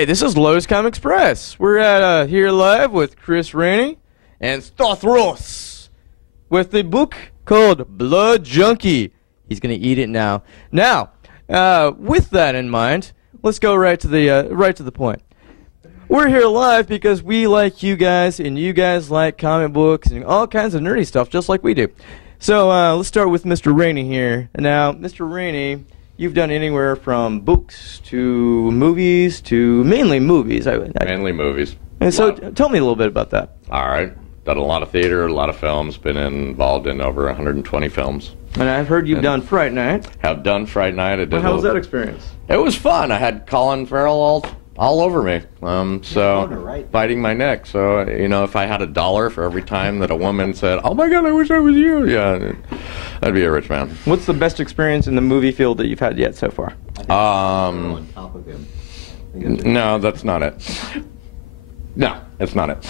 Hey, this is Lotus Comics Press. We're at here live with Chris Ranney and Stavros with the book called Blood Junky. He's gonna eat it now. Now, with that in mind, let's go right to the point. We're here live because we like you guys, and you guys like comic books and all kinds of nerdy stuff, just like we do. So let's start with Mr. Ranney here. Now, Mr. Ranney, you've done anywhere from books to movies to mainly movies. Mainly movies. And so tell me a little bit about that. All right. Done a lot of theater, a lot of films, been involved in over 120 films. And I've heard you've done Fright Night. Have done Fright Night. How was that experience? It was fun. I had Colin Farrell all over me, biting my neck. So, you know, if I had $1 for every time that a woman said, "Oh my God, I wish I was you," yeah, I'd be a rich man. What's the best experience in the movie field that you've had yet so far? On top of him. No, that's not it. No, that's not it.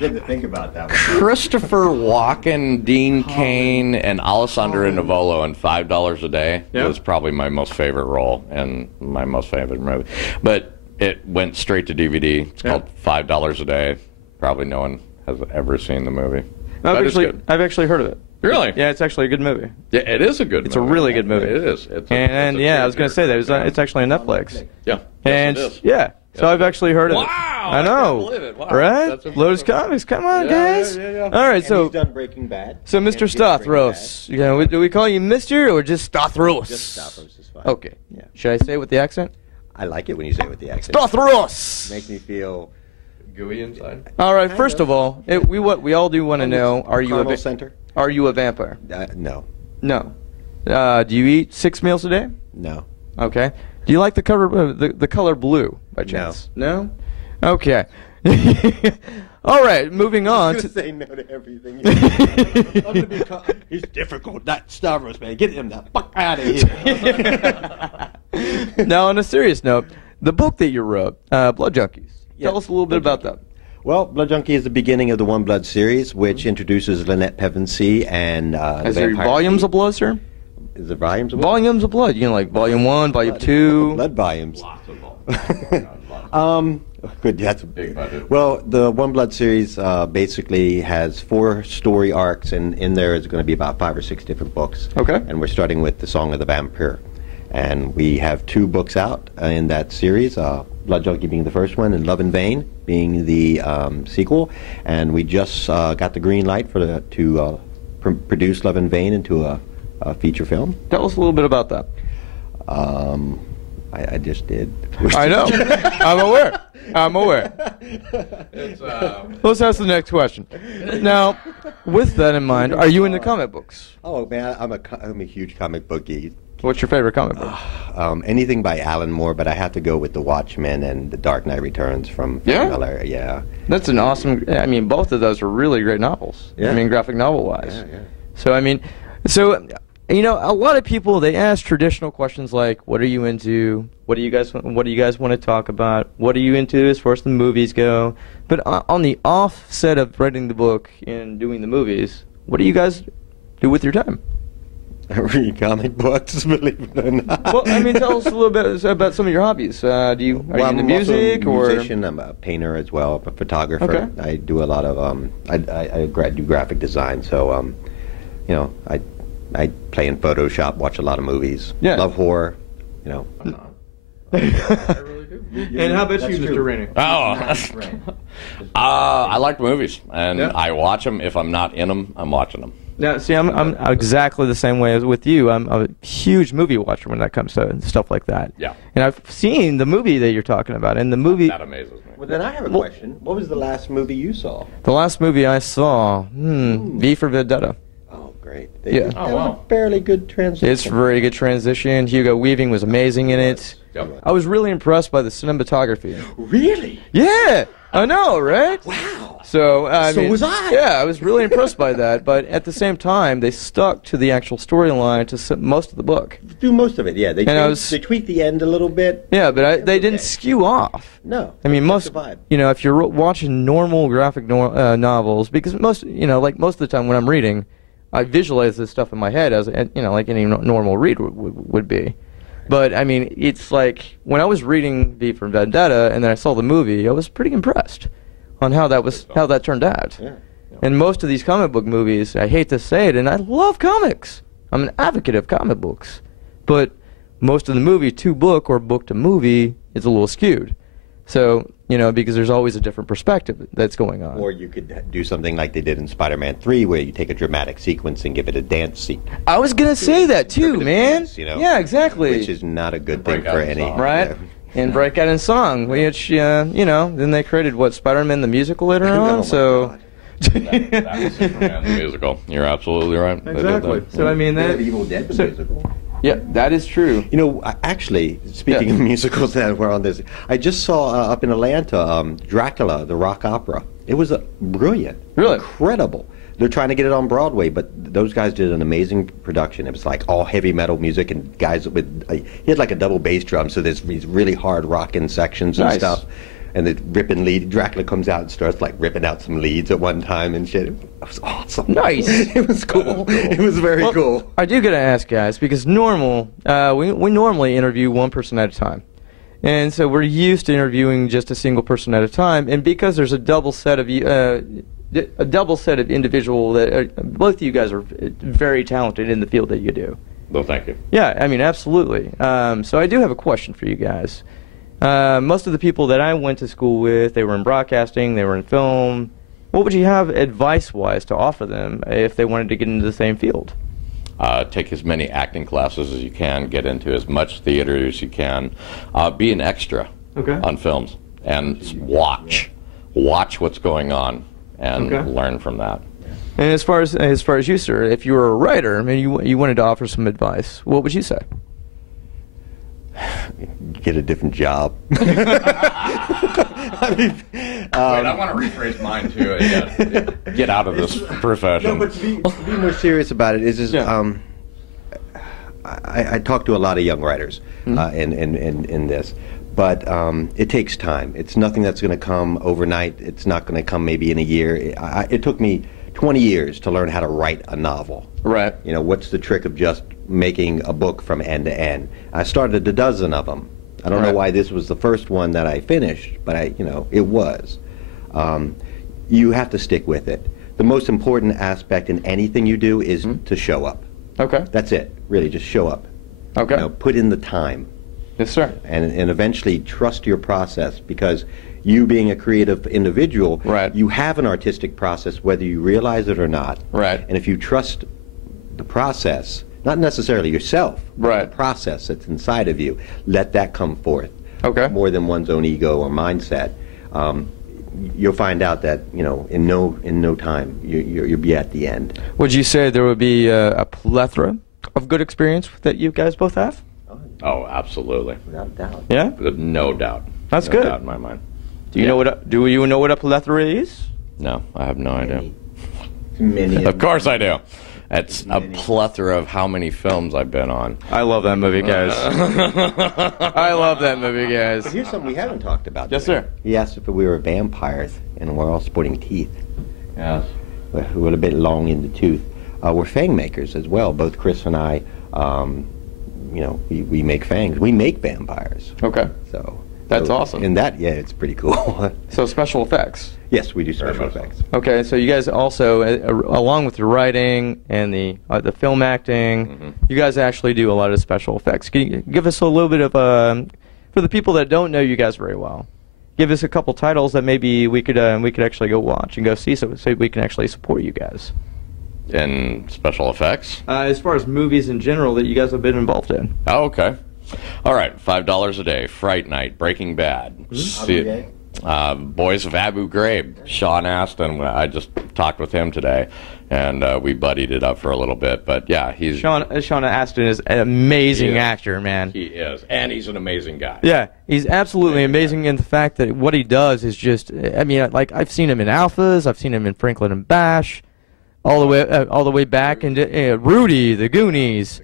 You had to think about that one. Christopher Walken, Dean Cain, and Alessandro Nivola in $5 a Day was probably my most favorite role and my most favorite movie. But it went straight to DVD. It's called $5 a Day. Probably no one has ever seen the movie. I've actually heard of it. Really? Yeah, it's actually a good movie. Yeah, it is a good movie. It's a really good movie. It is. I was going to say that. It's actually on Netflix. Yeah. And yes, it is. yeah. So I've actually heard of it. Wow! I know. I can't believe it. Wow. Right? Lotus Comics, come on, guys. Yeah. All right, so he's done Breaking Bad. So Mr. Stavros, do we call you Mr. or just Stavros? Just Stavros is fine. Okay. Yeah. Should I say it with the accent? I like it when you say it with the accent. Stavros. Makes me feel gooey inside. All right. First of all, we all do want to know: Are you a vampire? No. No. Do you eat 6 meals a day? No. Okay. Do you like the color blue by chance? No. Okay. All right. Moving on. To say no to everything. He's difficult. That Stavros, man. Get him the fuck out of here. Now, on a serious note, the book that you wrote, Blood Junkies. Tell us a little bit about that. Well, Blood Junky is the beginning of the One Blood series, which introduces Lynette Pevensey and Is there volumes of blood, sir? Is there volumes of blood? Volumes of blood. You know, like volume 1, volume 2. Blood volumes. Lots of blood. Good. That's a big budget. Well, the One Blood series basically has 4 story arcs, and in there is going to be about 5 or 6 different books. Okay. And we're starting with the Song of the Vampire, and we have 2 books out in that series. Blood Junky being the first one, and Love in Vain being the sequel. And we just got the green light to produce Love in Vain into a feature film. Tell us a little bit about that. I just did. I know. I'm aware. Let's ask the next question. Now, with that in mind, are you into comic books? Oh man, I'm a huge comic book geek. What's your favorite comic book? Anything by Alan Moore, but I have to go with The Watchmen and The Dark Knight Returns from Miller. Yeah. That's an awesome. I mean, both of those are really great novels. Yeah. I mean, graphic novel wise. Yeah. So I mean, you know, a lot of people, they ask traditional questions like, "What are you into? What do you guys want to talk about? What are you into as far as the movies go?" But on the offset of writing the book and doing the movies, what do you guys do with your time? I read comic books, believe it or not. Well, I mean, tell us a little bit about some of your hobbies. Are you into music or? I'm a musician. I'm a painter as well. I'm a photographer. Okay. I do a lot of I do graphic design. So you know, I play in Photoshop, watch a lot of movies. Yeah. Love horror. You know. I really do. And how about you, Mr. Ranney? I like movies, and I watch them. If I'm not in them, I'm watching them. Now, see, I'm exactly the same way as with you. I'm a huge movie watcher when that comes to stuff like that. Yeah. And I've seen the movie that you're talking about, and the movie. That amazes me. Well, then I have a question. What was the last movie you saw? The last movie I saw, V for Vendetta. Oh, great. Yeah. That was a fairly good transition. It's a very good transition. Hugo Weaving was amazing in it. Yep. I was really impressed by the cinematography. Really? Yeah, I know, right? Wow. So was I. Yeah, I was really impressed by that. But at the same time, they stuck to the actual storyline to most of the book. Do most of it, yeah. They tweaked the end a little bit. Yeah, but they didn't skew off. No. I mean, most, you know, if you're watching normal graphic novels, because most, you know, like most of the time when I'm reading, I visualize this stuff in my head as, you know, like any normal read would be. But I mean, it's like when I was reading V for Vendetta and then I saw the movie, I was pretty impressed on how that turned out. Yeah. And most of these comic book movies, I hate to say it, and I love comics. I'm an advocate of comic books, but most of the movie to book or book to movie is a little skewed. So, you know, because there's always a different perspective that's going on. Or you could do something like they did in Spider-Man 3, where you take a dramatic sequence and give it a dance scene. I was gonna say that too, man. Dance, you know, yeah, exactly. Which is not a good thing Break for out in any. song. Right. And break out in song, which, you know, then they created, what, Spider-Man the musical later Oh on? my So. God. That was Superman the musical. You're absolutely right. They did Exactly. that. So I mean They that. have Evil Dead the so- musical. Yeah, that is true. You know, actually, speaking of musicals that were on this, I just saw up in Atlanta, Dracula, the rock opera. It was brilliant. Really? Incredible. They're trying to get it on Broadway, but those guys did an amazing production. It was like all heavy metal music and guys with, he had like a double bass drum, so there's these really hard rocking sections and Nice. stuff. And the ripping lead, Dracula comes out and starts like ripping out some leads at one time and shit. It was awesome. Nice. It was cool. It was very Well, cool. I do gotta ask, guys, because we normally interview one person at a time, and so we're used to interviewing just a single person at a time. And because there's a double set of individual that both of you guys are very talented in the field that you do. Well, thank you. Yeah, I mean, absolutely. So I do have a question for you guys. Most of the people that I went to school with, they were in broadcasting, they were in film. What would you have advice-wise to offer them if they wanted to get into the same field? Take as many acting classes as you can, get into as much theater as you can, be an extra on films, and watch what's going on, and learn from that. And as far as you, sir, if you were a writer, I mean, you wanted to offer some advice, what would you say? Get a different job. I mean, Wait, I want to rephrase mine too. Get out of this profession. no, but to be more serious about it is I talk to a lot of young writers in this, but it takes time. It's nothing that's going to come overnight. It's not going to come maybe in a year. It took me 20 years to learn how to write a novel. Right. You know, what's the trick of just making a book from end to end? I started a dozen of them. I don't know why this was the first one that I finished, but it was. You have to stick with it. The most important aspect in anything you do is to show up. Okay. That's it. Really, just show up. Okay. You know, put in the time. Yes, sir. And eventually trust your process, because you being a creative individual, you have an artistic process whether you realize it or not. Right. And if you trust the process, not necessarily yourself, but the process that's inside of you, let that come forth. Okay. More than one's own ego or mindset. You'll find out that in no time you'll be at the end. Would you say there would be a plethora of good experience that you guys both have? Oh, absolutely. Without doubt. Yeah. No doubt. That's no good. doubt in my mind. Do you know what a plethora is? No, I have no idea. Many. Of course I do. It's a plethora of how many films I've been on. I love that movie, guys. I love that movie, guys. But here's something we haven't talked about. Yes, sir. He asked if we were vampires, and we're all sporting teeth. Yes. We're a bit long in the tooth. We're fang makers as well. Both Chris and I, we make fangs. We make vampires. Okay. That's awesome. And that, it's pretty cool. So special effects. Yes, we do special effects. Okay, so you guys also, along with your writing and the film acting, you guys actually do a lot of special effects. Can you give us a little bit of, for the people that don't know you guys very well, give us a couple titles that maybe we could actually go watch and go see, so we can actually support you guys. In special effects? As far as movies in general that you guys have been involved in. Oh, okay. All right, $5 a day. Fright Night, Breaking Bad. Boys of Abu Ghraib. Sean Astin. I just talked with him today, and we buddied it up for a little bit. But yeah, Sean Astin is an amazing actor, man. He is, and he's an amazing guy. Yeah, he's absolutely amazing in the fact that what he does is just. I mean, like I've seen him in Alphas, I've seen him in Franklin and Bash, all the way back into Rudy, the Goonies.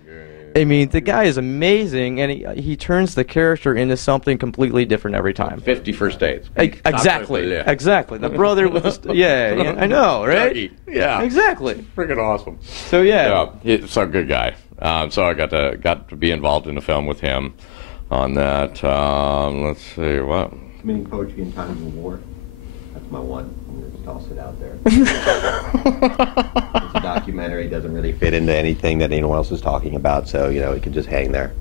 I mean, the guy is amazing, and he turns the character into something completely different every time. 50 First Dates. Exactly. Exactly. The brother with the yeah, I know, right? Yeah. Exactly. Freaking awesome. So yeah. He's a good guy. So I got to be involved in a film with him on that. Let's see, what? Committing poetry in times of war. That's my one. I'm going to toss it out there. It's a documentary. It doesn't really fit into anything that anyone else is talking about, so, you know, it could just hang there.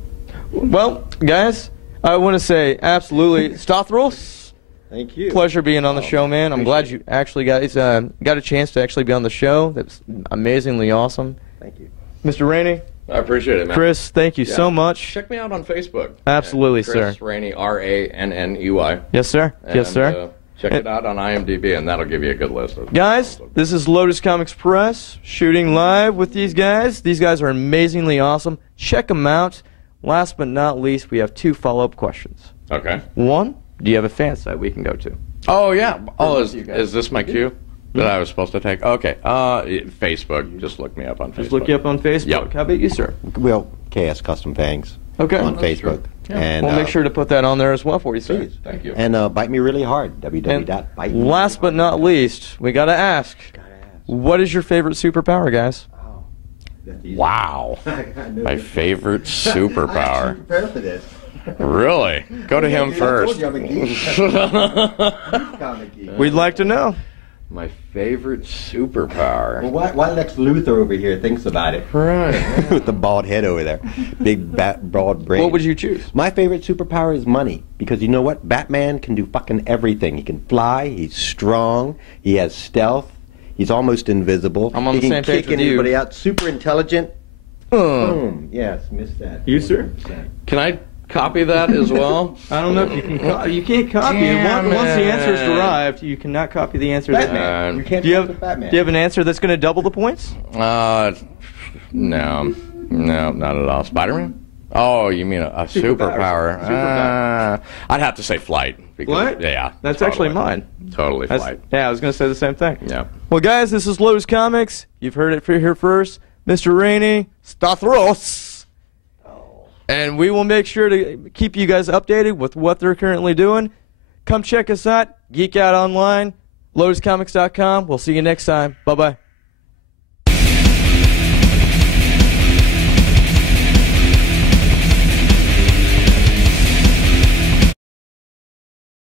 Well, guys, I want to say absolutely, Stavros. Thank you. Pleasure being on the show, man. I'm glad you actually got a chance to actually be on the show. That's amazingly awesome. Thank you. Mr. Ranney. I appreciate it, man. Chris, thank you so much. Check me out on Facebook. Absolutely, Chris sir. Ranney, Ranney. Yes, sir. Yes, sir. Check it out on IMDb, and that'll give you a good list of Guys, this is Lotus Comics Press, shooting live with these guys. These guys are amazingly awesome. Check them out. Last but not least, we have 2 follow-up questions. Okay. 1, do you have a fan site we can go to? Oh, yeah. Oh, is this my cue that I was supposed to take? Okay. Facebook. Just look me up on Facebook. Just look you up on Facebook. Yep. How about you, sir? Well, KS Custom Fangs. Okay. On Facebook. Yeah. And We'll make sure to put that on there as well for you, sir. Please. Thank you. And bite me really hard. And www.bitemereallyhard. last but not least, we got to ask, what is your favorite superpower, guys? Wow. My favorite superpower. I'm prepared for this. Really? Go to him first. We'd like to know. My favorite superpower. Well, why Lex Luthor over here thinks about it? Right. With the bald head over there. Big, broad brain. What would you choose? My favorite superpower is money. Because you know what? Batman can do fucking everything. He can fly. He's strong. He has stealth. He's almost invisible. I'm on he the can same page kick with you. anybody out. Super intelligent. Boom. Yes, missed that. You, sir? Can I copy that as well? I don't know if you can. You can't copy it. Once the answer is derived, you cannot copy the answer. Batman. You can't Do you talk have to Batman. Do you have an answer that's going to double the points? No, not at all. Spider-Man? Oh, you mean a superpower? I'd have to say flight. Because, What? Yeah. That's totally. actually mine. Totally flight. Yeah, I was going to say the same thing. Yeah. Well, guys, this is Lotus Comics. You've heard it here first. Mr. Ranney Stavros. And we will make sure to keep you guys updated with what they're currently doing. Come check us out. Geek Out Online. LotusComics.com. We'll see you next time. Bye-bye.